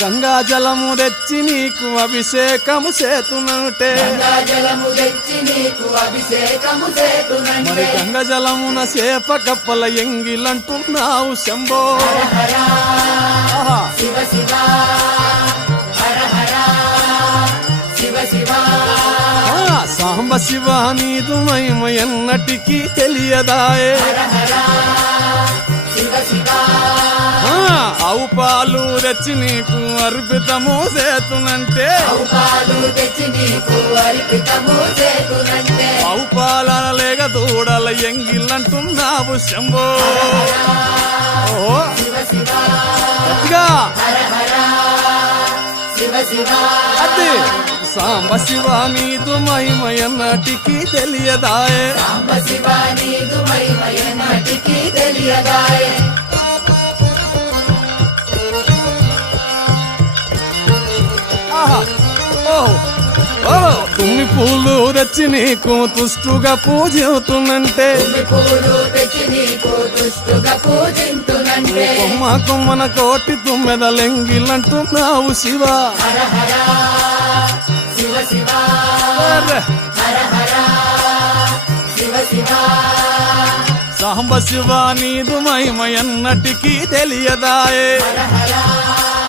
గంగా జలము తెచ్చి నీకు అభిషేకము చేతునంటే మరి గంగా జలమున చేప కప్పల ఎంగిలంటున్నావు శంభో సాంబ శివ నీదు మహిమ ఎన్నటికీ తెలియదాయే ఆవు పాలు తెచ్చి నీకు అర్పితము చేతునంటే ఆవు పాల లేక దూడల ఎంగిలంటున్నావు శంభో గట్టిగా అది సాంబ శివ నీదు మహిమ ఎన్నటికీ తెలియదాయే తుమ్మి పూలు తెచ్చి నీకు తుష్టుగా పూజితునంటే కొమ్మ కొమ్మన కోటి తుమ్మెదలెంగిలంటున్నావు శివ సాంబ శివ నీదు మహిమ ఎన్నటికీ తెలియదాయే